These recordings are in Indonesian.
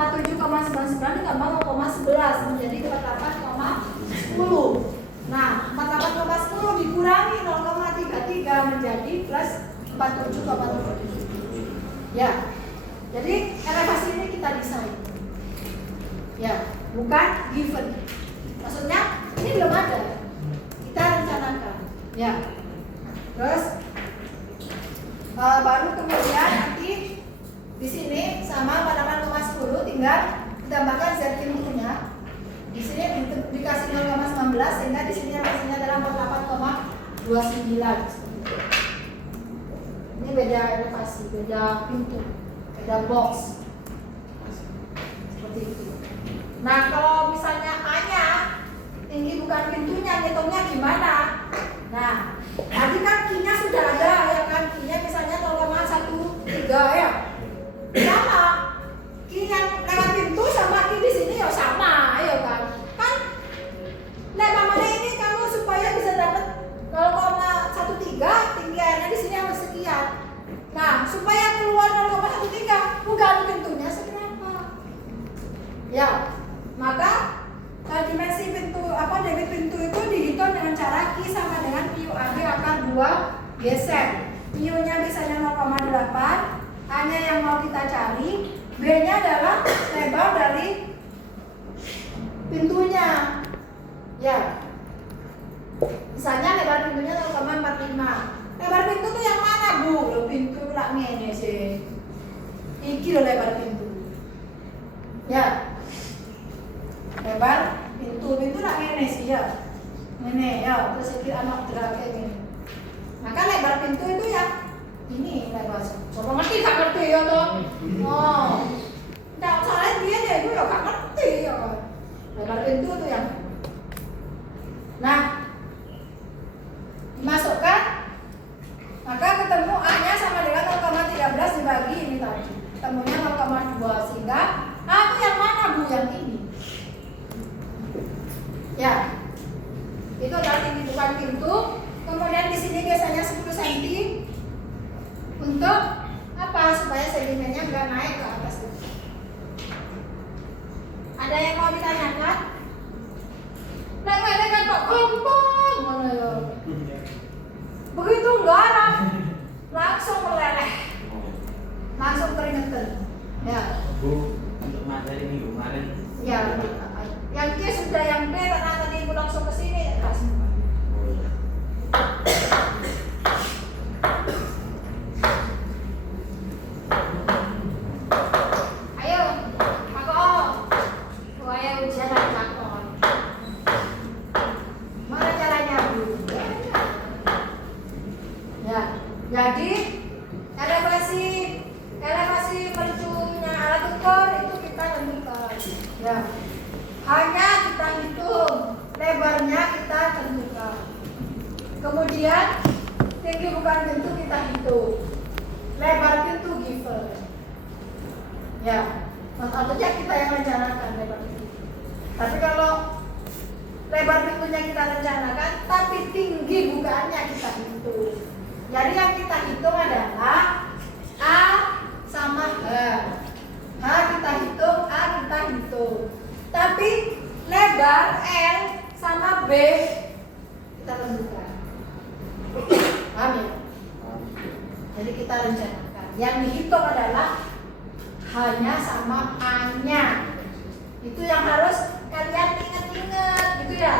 47,99 ditambah 0,11 menjadi 48,10. Nah, 48,10 dikurangi 0,33 menjadi plus 47,07. Ya. Jadi elevasi ini kita desain. Ya, bukan given. Maksudnya ini belum ada. Kita rencanakan. Ya. Terus baru kemudian nanti di sini sama 48,10 tinggal ditambahkan Z pintunya. Di sini dikasih 0,19 sehingga di sini elevasinya adalah 48,29. Ini beda elevasi, beda pintu, beda box. Seperti itu. Nah, kalau misalnya A-nya tinggi bukan pintunya, ngitungnya gimana? Nah, tadi kan Q-nya sudah ada ya kan, Q-nya misalnya 0,13 ya. Sama. Q yang lewat pintu sama Q di sini ya sama, ya kan? Kan lebar mana ini kamu supaya bisa dapat 0,13 tinggi airnya di sini harus sekian. Nah, supaya keluar 0,13 bukan pintunya seberapa. Ya, maka dimensi pintu debit pintu itu dihitung dengan cara Q sama dengan Q AB akar 2 geser. Q-nya biasanya 0,8, A-nya yang mau kita cari, B-nya adalah lebar dari pintunya. Ya. Misalnya lebar pintunya 0,45. Lebar pintu tuh yang mana, Bu? Loh, pintu lah ngene sih. Iki loh lebar pintu. Ya. Lebar pintu lah ngene sih ya. Ngene ya, terus iki anak drake ngene. Maka lebar pintu itu ya ini lebar. Coba ngerti gak ngerti ya toh? Oh. Nggak soalnya dia itu ya gak ngerti ya. Lebar pintu itu yang. Nah, dimasukkan, maka ketemu A-nya sama dengan 0,13 dibagi ini tadi. Ketemunya 0,2 sehingga A itu yang mana, Bu? Yang ini. Ya. Itu adalah tinggi bukan pintu. Kemudian di sini biasanya 10 cm untuk apa? Supaya sedimennya enggak naik ke atas. Ada yang mau ditanyakan? Nah, kan Pak gampang mana ya? Begitu enggak lah, langsung meleleh, langsung keringetan. Ya. Bu, untuk materi minggu kemarin. Ya. Yang Q sudah yang B karena tadi ibu langsung ke sini langsung. Ayo, Pak Om. Ayo ujian Pak Om. Mana caranya, Bu? Ya, jadi elevasi mercunya alat ukur itu kita tentukan. Ya. Hanya kita hitung, lebarnya kita tentukan. Kemudian tinggi bukan pintu kita hitung, lebar pintu given. Ya, maksudnya kita yang rencanakan lebar pintu. Tapi kalau lebar pintunya kita rencanakan, tapi tinggi bukaannya kita hitung. Jadi yang kita hitung adalah A sama H. H kita hitung, A kita hitung. Tapi lebar L sama B kita tentukan. Paham ya? Jadi kita rencanakan. Yang dihitung adalah hanya sama A-nya. Itu yang harus kalian ingat-ingat, gitu ya.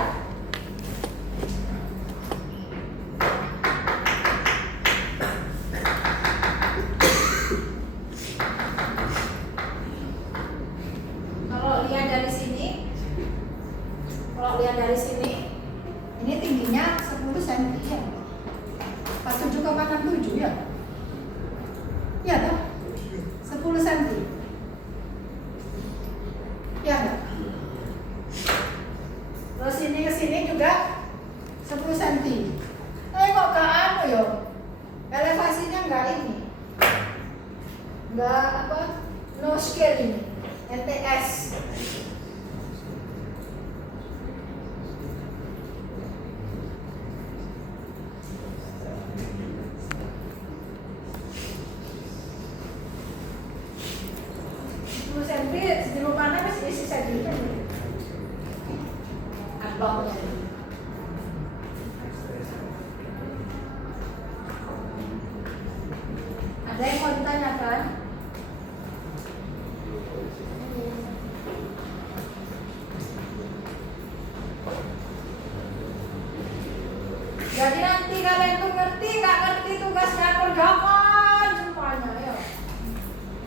Kalau lihat dari sini, ini tingginya 10 cm ya. 47,67 ya. Iya toh? 10 cm. Iya enggak? Terus ini ke sini juga 10 cm. Kok gak anu ya? Elevasinya enggak ini. Enggak apa? No scale ini. NTS. cm Jadi di rumahnya masih isi sedimen. Amplopnya. Ada yang mau ditanyakan? Jadi nanti kalian tuh ngerti, nggak ngerti tugasnya kerjakan semuanya ya.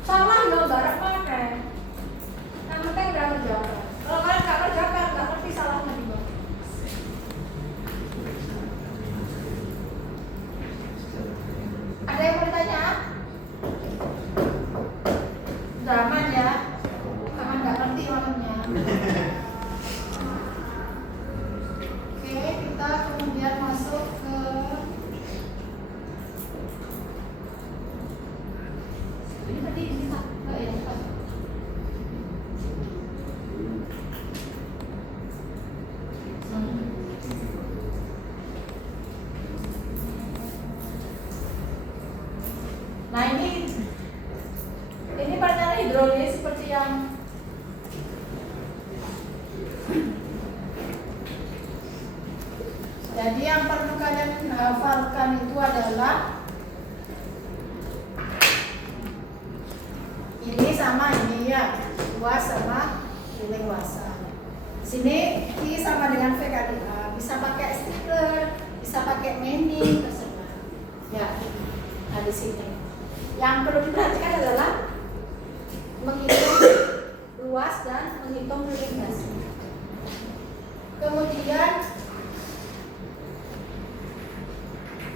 Salah ya garap pakai. Yang penting udah kerjakan. Kalau kalian nggak kerjakan, nggak ngerti salahnya di mana. Ada yang mau ditanya? Udah aman ya? Aman nggak ngerti malamnya. Oke, kita kemudian masuk ke ini tadi bisa nggak ya? Nah ini pertanyaan hidrolis seperti yang jadi yang perlu kalian hafalkan itu adalah ini sama ini ya, luas sama ini luasa. Sini I sama dengan V kali A, bisa pakai stiker, bisa pakai meaning, terserah. Ya, nah di sini. Yang perlu diperhatikan adalah menghitung luas dan menghitung lintasi. Kemudian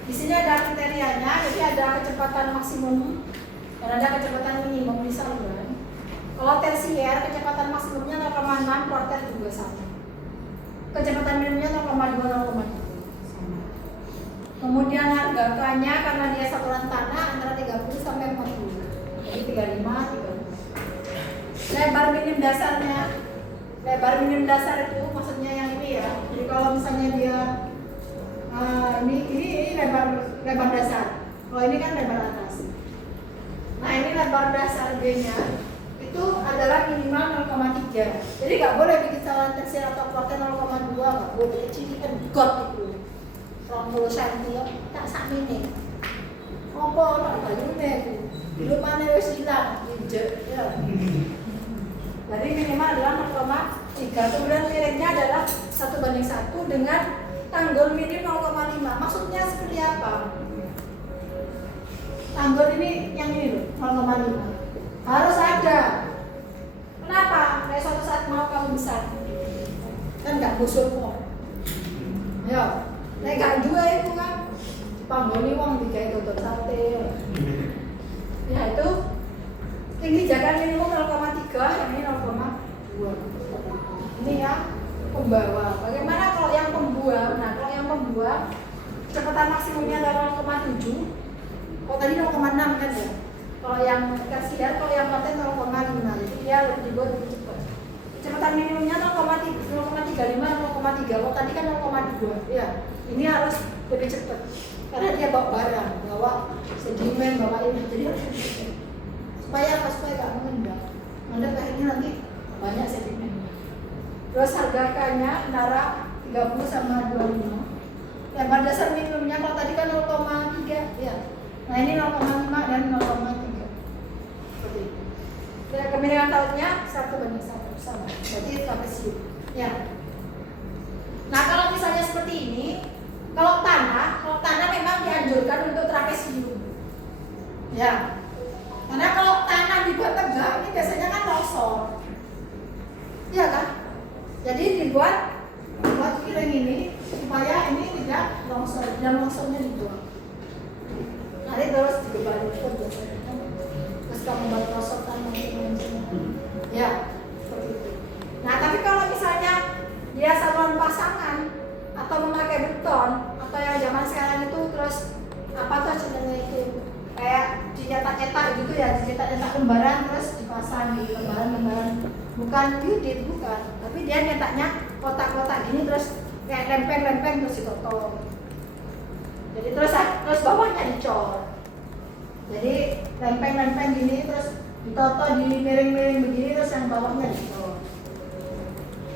di sini ada kriterianya, jadi ada kecepatan maksimum dan ada kecepatan minimum di saluran. Kalau tersier kecepatan maksimumnya 0,6, kuarter juga sama. Kecepatan minimumnya 0,2, 0,2 sama. Kemudian harga K-nya karena dia saturan tanah antara 30 sampai 40. Jadi 35, 30. Lebar minim dasarnya. Lebar minim dasar itu maksudnya yang ini ya. Jadi kalau misalnya dia ini lebar dasar. Kalau ini kan lebar atas. Nah ini lebar dasar B-nya itu adalah minimal 0,3. Jadi nggak boleh bikin saluran tersier atau kuarter 0,2, nggak boleh kecil kan got itu. 20 cm tak sak mini. Apa ora bayune itu? Lumane wis ilang, injek ya. Jadi minimal adalah 0,3. Kemudian miringnya adalah 1:1 dengan tanggul minim 0,5. Maksudnya seperti apa? Tanggul ini yang ini loh, 0,5. Harus ada. Kenapa? Kayak suatu saat mau kamu besar. Kan nggak busuk kok. Ya, nek gak duwe itu kan panggoni wong digawe dodol sate. Ya itu tinggi jakan minimum 0,3, yang ini 0,2. Ini yang pembawa. Bagaimana kalau yang pembuang? Nah, kalau yang pembuang kecepatan maksimumnya adalah 0,7. Kalau tadi 0,6 kan ya. Kalau yang tersier, kalau yang paten 0,5. Jadi dia lebih dibuat lebih cepat. Kecepatan minimumnya 0,35, 0,3. Kalau tadi kan 0,2. Ya, ini harus lebih cepat. Karena dia bawa barang, bawa sedimen, bawa ini. Jadi harus lebih cepat. Supaya nggak mengendap. Mengendap akhirnya nanti banyak sedimennya. Terus harga K-nya antara 30 sama 25. Lebar dasar minimumnya kalau tadi kan 0,3 ya. Nah ini 0,5 dan 0,3. Seperti itu. Dan kemiringan tautnya 1:1 sama. Jadi trapesium. Ya. Nah kalau misalnya seperti ini, kalau tanah memang dianjurkan untuk trapesium. Ya. Karena kalau tanah dibuat tegak, ini biasanya kan longsor. Iya kan? Jadi dibuat piring ini supaya ini tidak longsor, dan longsornya dibuat. Nanti terus digebalik terus kamu buat rosokan ya seperti itu. Nah tapi kalau misalnya dia saluran pasangan atau memakai beton atau yang zaman sekarang itu terus apa tuh sebenarnya itu kayak dicetak-cetak gitu ya, dicetak-cetak lembaran terus dipasang di lembaran-lembaran, bukan bidit bukan, tapi dia nyetaknya kotak-kotak gini terus kayak lempeng-lempeng terus ditoto. Jadi terus bawahnya dicor. Jadi lempeng-lempeng gini terus ditoto di miring-miring begini terus yang bawahnya di bawah.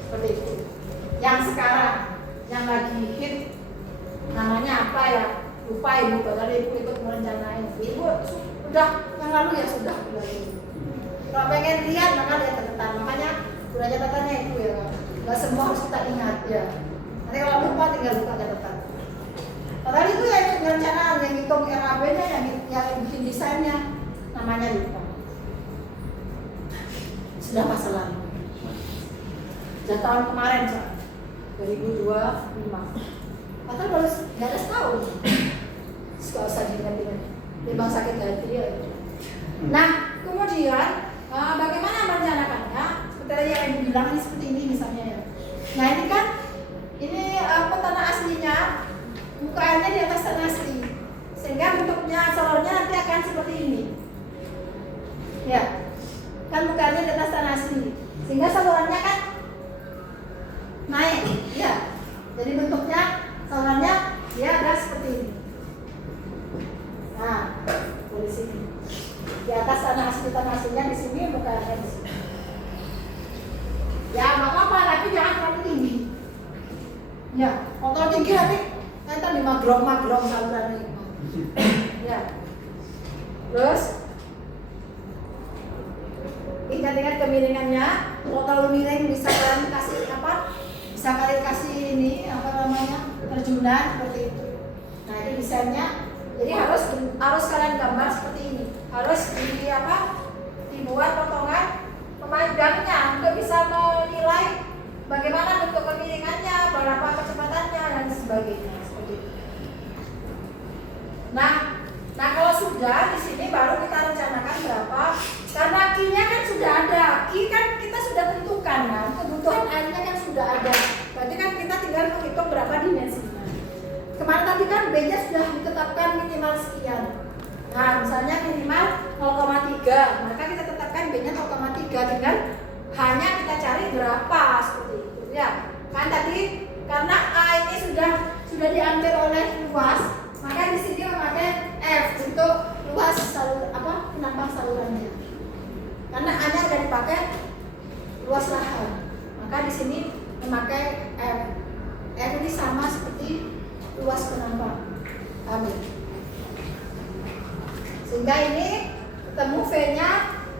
Seperti itu. Yang sekarang yang lagi hit namanya apa ya? Lupa ibu, padahal ibu ikut merencanain. Ibu udah yang lalu ya sudah. Kalau pengen lihat maka lihat catatan. Makanya udah catatannya itu ya. Nggak semua harus kita ingat ya. Nanti kalau lupa tinggal buka catatan. Padahal itu ya ikut perencanaan, yang hitung RAB-nya, yang bikin desainnya, namanya lupa. Sudah masa lalu. Sudah tahun kemarin, so. 2025. Padahal baru nggak ada setahun. Gak usah diingat-ingat. Memang sakit hati ya. Nah, kemudian bagaimana merencanakannya? Seperti yang ibu bilang ini seperti ini misalnya ya. Nah ini kan, ini tanah aslinya, muka airnya di atas tanah asli, sehingga bentuknya salurannya nanti akan seperti ini. Ya, kan muka airnya di atas tanah asli, sehingga salurannya kan naik. Ya, jadi bentuknya salurannya dia ada seperti ini. Nah, dari sini di atas tanah aslinya di sini, muka airnya di sini. Ya, nggak apa-apa, tapi jangan terlalu tinggi. Ya, kalau terlalu tinggi nanti dimagrong salurannya. Ya. Terus ingat-ingat kemiringannya. Kalau terlalu miring bisa kalian kasih apa? Bisa kalian kasih ini apa namanya? Terjunan seperti itu. Nah, ini desainnya. Jadi harus kalian gambar seperti ini. Harus dibuat potongan pemanjangnya untuk bisa menilai bagaimana bentuk kemiringannya, berapa kecepatannya dan sebagainya seperti itu. Nah kalau sudah di sini baru kita rencanakan berapa. Karena key-nya kan sudah ada, key kan kita sudah tentukan kan, kebutuhan airnya kan sudah ada. Berarti kan kita tinggal menghitung berapa dimensinya. Kemarin tadi kan B-nya sudah ditetapkan minimal sekian. Nah misalnya minimal 0,3, maka kita tetapkan B-nya 0,3, tinggal hanya kita cari berapa seperti itu ya. Kan tadi karena A ini sudah diambil oleh luas, maka di sini memakai F untuk luas penambang salurannya. Karena A-nya sudah dipakai luas lahan, maka di sini memakai F. F ini sama seperti luas penambang. Amin. Sehingga ini ketemu V-nya,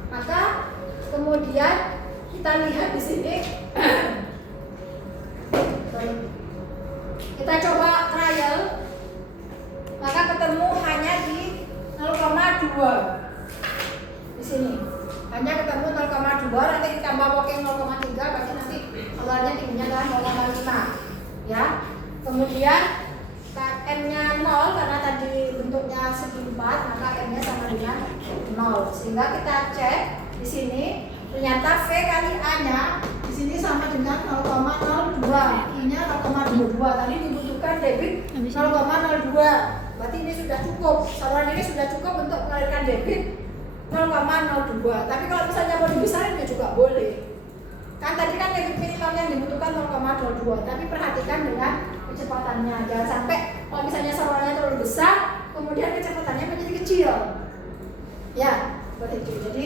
maka kemudian kita lihat di sini. Kita coba trial, maka ketemu hanya di 0,2 di sini. Hanya ketemu 0,2, nanti ditambah walking 0,3, berarti nanti keluarnya tingginya adalah 0,5 ya. Kemudian M-nya 0 karena tadi bentuknya segi 4, maka M-nya sama dengan 0. Sehingga kita cek di sini ternyata V kali A-nya di sini sama dengan 0,02, I-nya 0,22. Tadi dibutuhkan debit 0,02. Berarti ini sudah cukup. Saluran ini sudah cukup untuk mengalirkan debit 0,02. Tapi kalau misalnya mau dibesarin ya juga boleh. Kan tadi kan debit minimal yang dibutuhkan 0,02. Tapi perhatikan dengan kecepatannya. Jangan sampai kalau misalnya salurannya terlalu besar, kemudian kecepatannya menjadi kecil. Ya, seperti itu. Jadi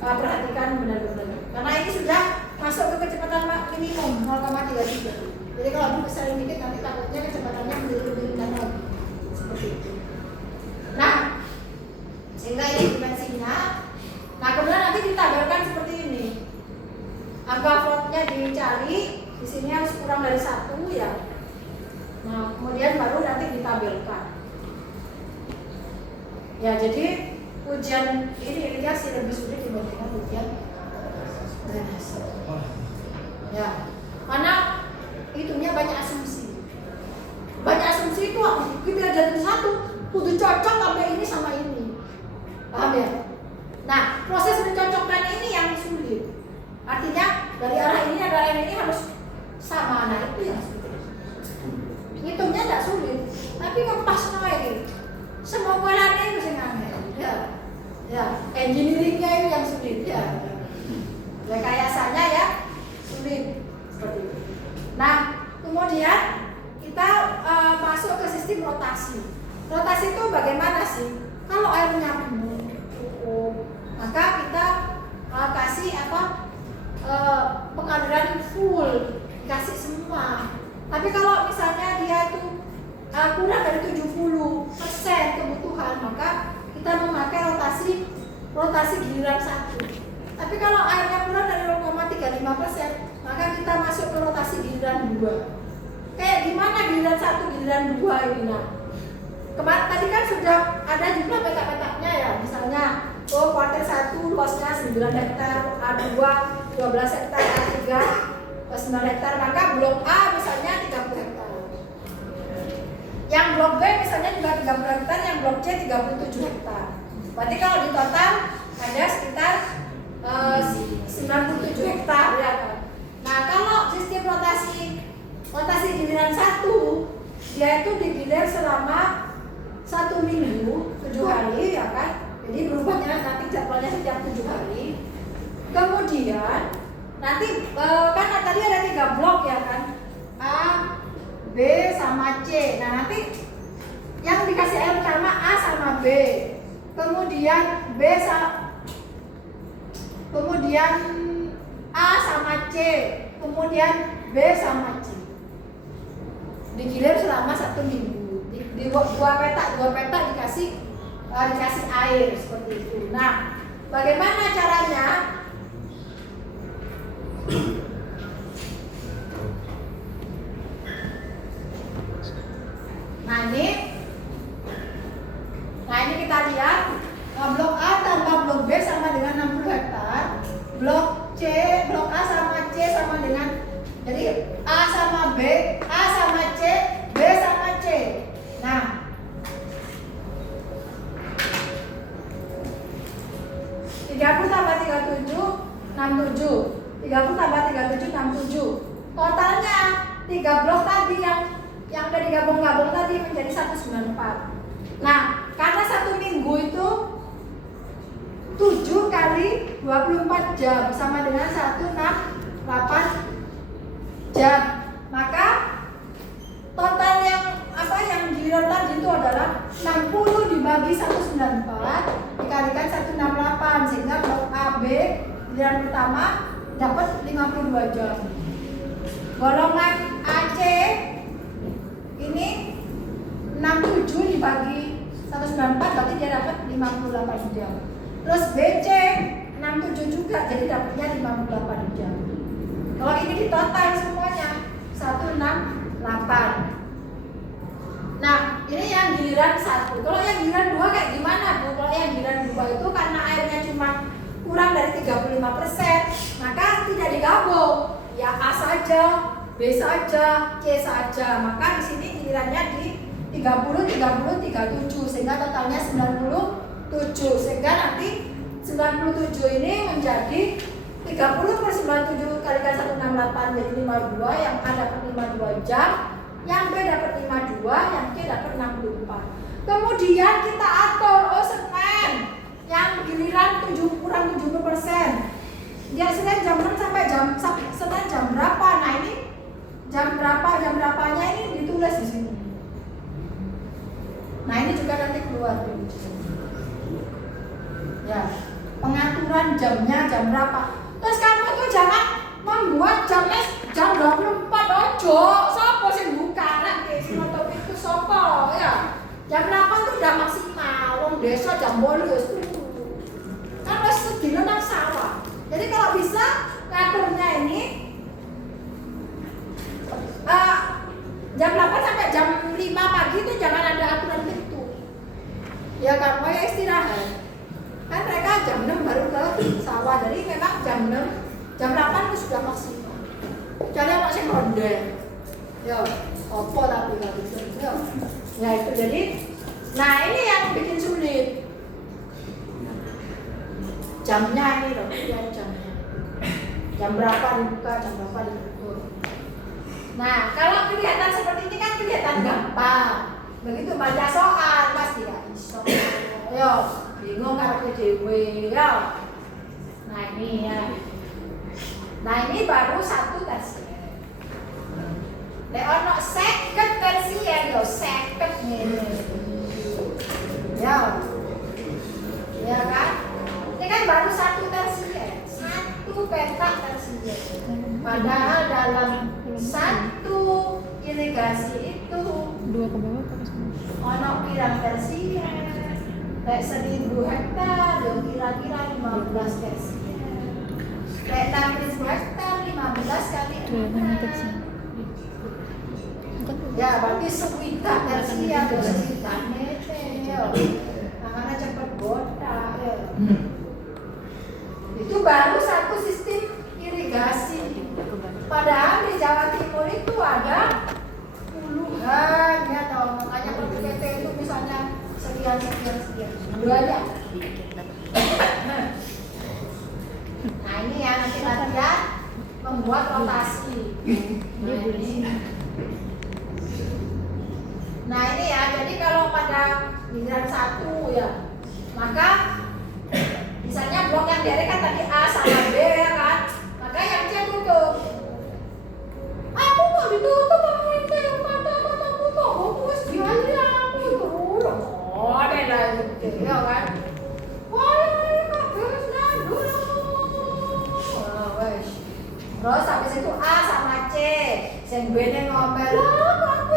perhatikan benar-benar. Karena ini sudah masuk ke kecepatan minimum 0,33. Jadi kalau dibesarin dikit nanti takutnya kecepatannya menjadi lebih rendah lagi. Seperti itu. Nah, sehingga ini dimensinya. Nah, kemudian nanti ditabelkan seperti ini. Angka floatnya dicari, di sini harus kurang dari 1 ya. Nah, kemudian baru nanti ditabelkan. Ya, jadi ujian ini irigasi lebih sulit dibandingkan ujian drainase. Ya, karena hitungnya banyak asumsi. Banyak asumsi itu kita jadi satu, kudu cocok sampai ini sama ini. Paham ya? Nah, proses mencocokkan ini yang sulit. Artinya dari arah ini ada air ini harus sama, nah itu yang sulit. Hitungnya tidak sulit, tapi pas noy. Semua polanya itu sing angel. Ya, engineeringnya itu yang sulit ya. Rekayasanya ya sulit seperti itu. Nah, kemudian kita masuk ke sistem rotasi. Rotasi itu bagaimana sih? Kalau airnya penuh cukup, maka kita kasih pengadilan full dikasih semua. Tapi kalau misalnya dia itu kurang dari 70% kebutuhan, maka kita memakai rotasi giliran 1. Tapi kalau airnya kurang dari 0,35%, maka kita masuk ke rotasi giliran 2. Kayak gimana giliran 1, giliran 2 ini? Nah, kemarin tadi kan sudah ada jumlah petak-petaknya ya. Misalnya kuartil 1 luasnya 9 hektar, A2 12 hektar, A3 9 hektar, maka blok A misalnya 30 hektar. Yang blok B misalnya juga 30 hektar, yang blok C 37 hektar. Berarti kalau di total ada sekitar 97 hektar ya kan. Nah, kalau sistem rotasi giliran 1, dia itu digilir selama 1 minggu 7 hari ya kan. Jadi berubahnya nanti jadwalnya setiap 7 hari. Kemudian nanti kan tadi ada 3 blok ya kan, A, B sama C. Nah nanti yang dikasih air pertama A sama B, kemudian kemudian A sama C, kemudian B sama C. Digilir selama 1 minggu. Di dua petak dikasih air seperti itu. Nah, bagaimana caranya? Nah ini kita lihat blok A tambah blok B sama dengan 60 hektar. Blok A sama C sama dengan, jadi A sama B, A sama C, B sama C. Nah, 30 tambah 37 67. 30 tambah 37 67. Totalnya 3 blok tadi yang udah digabung-gabung tadi menjadi 194. Nah, karena 1 minggu itu 7 kali 24 jam sama dengan 168 jam. Maka total yang giliran tadi itu adalah 60 dibagi 194 dikalikan 168, sehingga blok AB giliran pertama dapat 52 jam. Golongan AC ini 67 dibagi 194 berarti dia dapat 58 jam. Terus BC 67 juga, jadi dapatnya 58 jam. Kalau ini di total semuanya 168. Nah, ini yang giliran 1. Kalau yang giliran 2 kayak gimana, Bu? Kalau yang giliran 2 itu karena airnya cuma kurang dari 35%, maka tidak digabung. Ya A saja, B saja, C saja. Maka di sini gilirannya di 30 37 sehingga totalnya 97. Sehingga nanti 97 ini menjadi 30 per 97 kalikan 168 jadi 52, yang A dapat 52 jam, yang B dapat 52, yang C dapat 64. Kemudian kita atur Senin yang giliran kurang 70%. Dia Senin jam 6 sampai Senin jam berapa? Nah, ini jam berapanya ini ditulis di sini. Nah, ini juga nanti keluar dulu. Ya, pengaturan jamnya jam berapa. Terus kamu itu jangan membuat jamnya jam 24 ojo. Sopo sing buka nanti sing nonton itu sopo ya. Jam 8 tuh udah maksimal. Wong desa jam 8 wis turu. Kan wis sedina nang sawah. Jadi kalau bisa ngaturnya ini jam 8 sampai jam 5 pagi itu jangan ada aturan itu. Ya kan, mau ya istirahat. Kan mereka jam 6 baru ke sawah. Jadi memang jam 6, jam 8 itu sudah maksimal. Kecuali apa sih ronde. Ya, opo tapi enggak gitu. Ya itu jadi, nah ini yang bikin sulit. Jamnya ini loh, ya jamnya. Jam berapa dibuka, jam berapa ditutup. Nah, kalau kelihatan seperti ini kan kelihatan gampang. Begitu baca soal pasti ya iso. Yo, bingung karo dhewe yo. Nah, ini ya. Nah, ini baru 1 tersier. Nek ono 50 tersier yo 50 ngene. Ya. Ya kan? Ini kan baru 1 tersier, 1 petak tersier. Padahal dalam satu irigasi itu Dua ke bawah apa ke semua? ono pirang tersier kayak 1.000 hektar yo kira-kira 15 tersier kayak 6.000 hektar 15 kali Dua yang ke 6. sini. Ya berarti sewidak tersier yo sewidak nete yo makanya cepet botak yo itu baru satu sistem irigasi. Padahal di Jawa Timur itu ada puluhan ya toh, makanya per PT itu misalnya sekian. Dua aja. Nah ini ya nanti latihan membuat rotasi. Nah ini ya, jadi kalau pada giliran satu ya, maka misalnya blok yang dari kan tadi A sama B ya kan, maka yang C tutup. Aku mau ditutup sama itu, mata-mataku kok, aku harus dialir aku itu udah. Oh, ada gitu ya kan. Wah, kak terus dulu. Terus habis itu A sama C, yang B-nya ngomel, lah aku